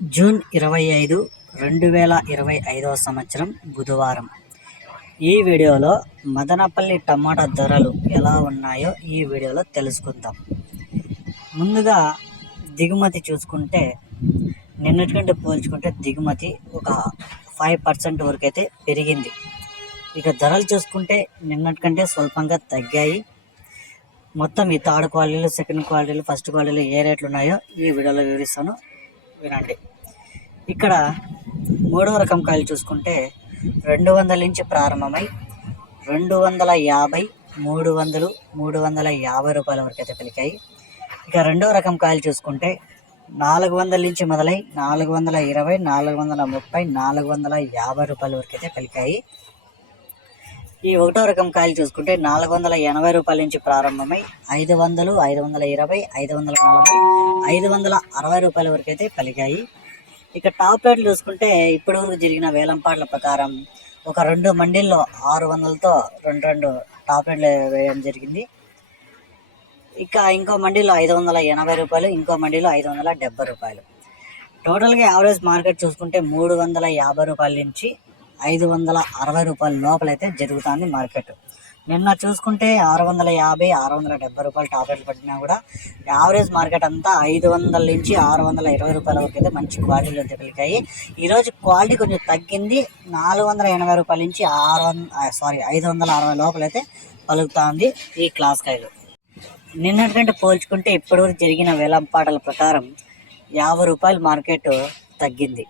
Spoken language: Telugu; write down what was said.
జూన్ 25, 2025 సంవత్సరం బుధవారం. ఈ వీడియోలో మదనపల్లి టమాటా ధరలు ఎలా ఉన్నాయో ఈ వీడియోలో తెలుసుకుందాం. ముందుగా దిగుమతి చూసుకుంటే నిన్నటి కంటే పోల్చుకుంటే దిగుమతి ఒక 5% వరకు అయితే పెరిగింది. ఇక ధరలు చూసుకుంటే నిన్నటి కంటే స్వల్పంగా తగ్గాయి. మొత్తం ఈ థర్డ్ క్వాలిటీలు, సెకండ్ క్వాలిటీలు, ఫస్ట్ క్వాలిటీలు ఏ రేట్లు ఉన్నాయో ఈ వీడియోలో వివరిస్తాను, వినండి. ఇక్కడ మూడవ రకం కాయలు చూసుకుంటే 200 నుంచి ప్రారంభమై 250, 300, 350 రూపాయల వరకు అయితే పలికాయి. ఇక రెండవ రకం కాయలు చూసుకుంటే 400 నుంచి మొదలై 420, 430, 450 రూపాయల వరకు అయితే పలికాయి. ఈ ఒకటో రకం కాయలు చూసుకుంటే 480 రూపాయల నుంచి ప్రారంభమై 500, 520, 540, 560 రూపాయల వరకు అయితే పలికాయి. ఇక టాప్ రేట్లు చూసుకుంటే ఇప్పటి వరకు జరిగిన వేలంపాట్ల ప్రకారం ఒక 2 మండీల్లో 600తో రెండు టాప్ రేట్లు వేయడం జరిగింది. ఇక ఇంకో మండీలో 580 రూపాయలు, ఇంకో మండీలో 570 రూపాయలు. టోటల్గా యావరేజ్ మార్కెట్ చూసుకుంటే 350 రూపాయల నుంచి 560 రూపాయల లోపలైతే జరుగుతుంది మార్కెట్. నిన్న చూసుకుంటే 650, 670 రూపాయలు టాప్ రేట్లు పట్టినా కూడా యావరేజ్ మార్కెట్ అంతా 500 నుంచి 620 రూపాయల వరకు అయితే మంచి క్వాలిటీలో పలికాయి. ఈరోజు క్వాలిటీ కొంచెం తగ్గింది. 480 రూపాయల నుంచి 560 లోపలైతే పలుకుతుంది ఈ క్లాస్ కాయలు. నిన్నటికంటే పోల్చుకుంటే ఇప్పటివరకు జరిగిన వేలంపాటల ప్రకారం 50 రూపాయలు మార్కెట్ తగ్గింది.